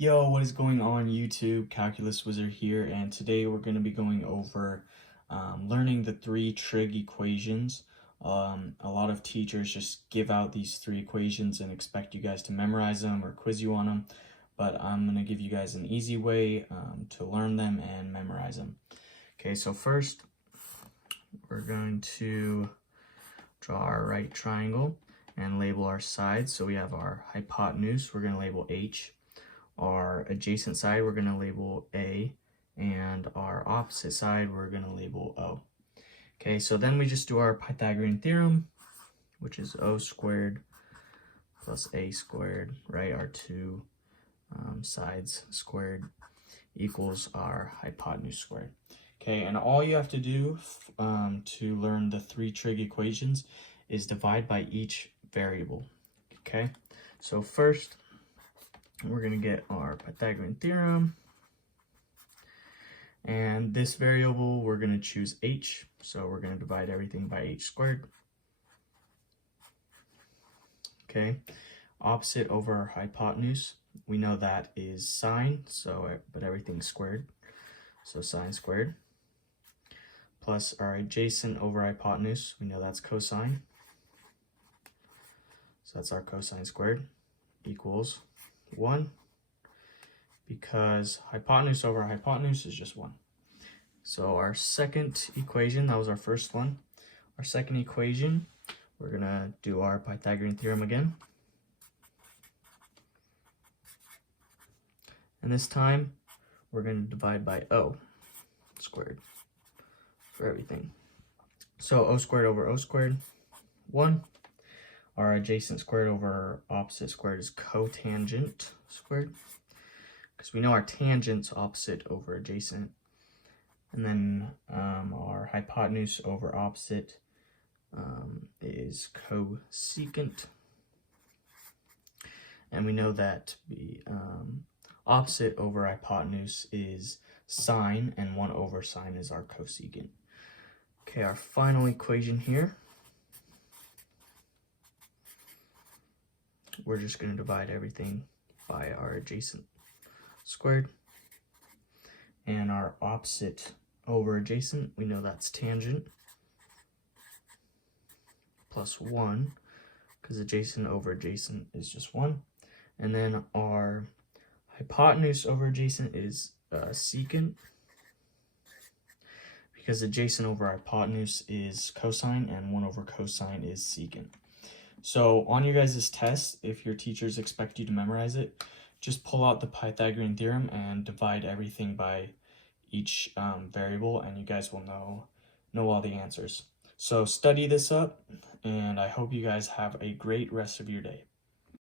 Yo, what is going on YouTube? Calculus Wizard here, and today we're going to be going over learning the three trig equations. A lot of teachers just give out these three equations and expect you guys to memorize them or quiz you on them, but I'm going to give you guys an easy way to learn them and memorize them. Okay, so first we're going to draw our right triangle and label our sides. So we have our hypotenuse, we're going to label H. Our adjacent side we're going to label A, and our opposite side we're going to label O. Okay, so then we just do our Pythagorean theorem, which is O squared plus A squared, right? Our two sides squared equals our hypotenuse squared. Okay, and all you have to do to learn the three trig equations is divide by each variable. Okay, so first we're going to get our Pythagorean theorem, and this variable we're going to choose h, so we're going to divide everything by h squared. Okay, opposite over our hypotenuse, we know that is sine, but everything's squared, so sine squared, plus our adjacent over hypotenuse, we know that's cosine, so that's our cosine squared, equals 1, because hypotenuse over hypotenuse is just 1. So our second equation, that was our first one. Our second equation, we're going to do our Pythagorean theorem again. And this time, we're going to divide by O squared for everything. So O squared over O squared, 1. Our adjacent squared over opposite squared is cotangent squared, because we know our tangent's opposite over adjacent. And then our hypotenuse over opposite is cosecant. And we know that the opposite over hypotenuse is sine, and 1 over sine is our cosecant. Okay, our final equation here, we're just going to divide everything by our adjacent squared, and our opposite over adjacent, we know that's tangent, plus 1, because adjacent over adjacent is just 1, and then our hypotenuse over adjacent is secant, because adjacent over hypotenuse is cosine, and 1 over cosine is secant. So on your guys' test, if your teachers expect you to memorize it, just pull out the Pythagorean theorem and divide everything by each variable, and you guys will know all the answers. So study this up, and I hope you guys have a great rest of your day.